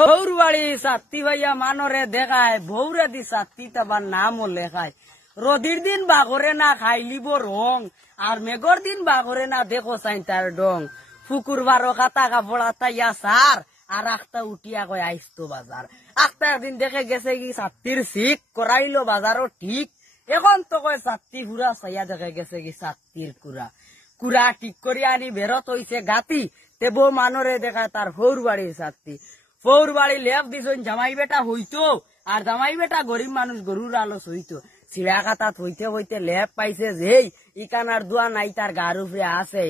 হৌরবাড়ি সাত্তি ভাইয়া মানরে দেখায় ভৌরে দি সাত্তি তাবার নামও লেখায় রদির দিন বাঘরে না খাইলিব রং আর মেঘর দিন বাঘরে না দেখো চাই তার ডং ফুকুর বারো খাতা কাপড় আতাইয়া সার আর আখটা উঠিয়া কয় আইসতো বাজার আখটা একদিন দেখে গেছে কি সাত্তির শিখ করাইলো বাজারও ঠিক এখন তো কয় সাত্তি হুরা চাইয়া দেখে গেছে কি সাত্তির কুড়া কুড়া ঠিক করিয়া আনি বেরত হইছে গাতি তে বউ মানরে দেখায় তার ফৌর বাড়ির সাত্তি ফৌর বাড়ি লেপ দিছন জামাই বেটা হইতো আর জামাই বেটা গরিব মানুষ গরুর আলোচ হইতো চিড়া কাতাত হইতে হইতে লেপ পাইছে যেই ইকানার দোয়া নাই তার গার উপরে আছে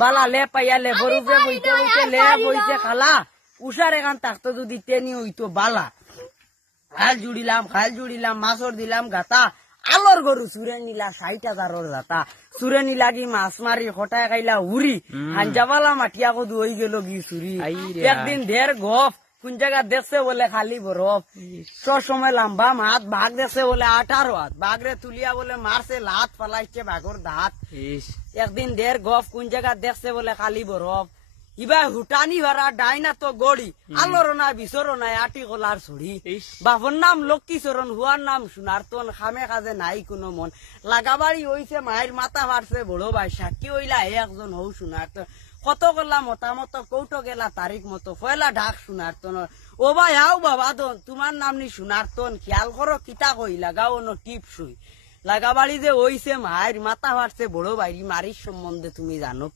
বালা লেপ পাইয়া লেপর উপরে হইতে হইতে লেপ হইতে খালা উষার এখান থাকতো যদি তেনি হইতো বালা খাল জুড়িলাম মাছর দিলাম গাতা আলোর গরু চুরে নিলা ৬০,০০০ জাতা চুরে নিলাগি মাছ মারি হটায় খাইলা উড়ি হাঞ্জাবালা মাটিয়া কদু হয়ে গেল গি চুরি একদিন ঢের গফ কোন জায়গা দেখছে বলে খালি বরফ সময় লম্বা মাত বাঘ দেখছে বলে ১৮ হাত বাঘরে তুলিয়া বলে মারছে লাত ফালাইছে বাঘর দাঁত একদিন ঢের গফ কোন জায়গা দেখছে বলে খালি বরফ ইবা হুটানি ভাড়া ডাইনা তো গড়ি আলোর না বিচর নাই আটি কলার ছড়ি বাপর নাম লক্ষ্মী চরণ হুয়ার নাম সোনারতন খামে কাজে নাই কোনো মন লাগাবাড়ি হইছে মায়ের মাথা মারছে বড় ভাই সাক্ষী হইলা একজন হৌ সোনারতন কত করলা মতামত কৌটো গেলা তারিখ মতো ফয়লা ঢাক সোনারতন ও ভাই আও বাবা দন তোমার নাম নি সোনারতন খেয়াল করো কিতা কই লাগাও ন টিপ শুই লাগাবাড়ি যে হইছে মায়ের মাথা মারছে বড় ভাই মারির সম্বন্ধে তুমি জানো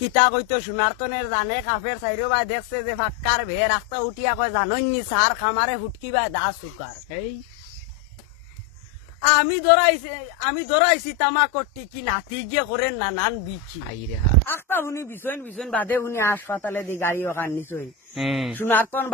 কিতা কইতো সোনারতনের জানে কাফের চাইরো ভাই দেখছে যে ফাক্কার ভে রাস্তা উঠিয়া কয় জাননি সার খামারে ফুটকি ভাই দা সুকার আমি ধরাইছি তামা করটি কি নাতি গিয়ে করেন নানান বিচি আখতা শুনি বিছন বাদে শুনি হাসপাতালে দি গাড়ি ওখান নিছই সোনারতন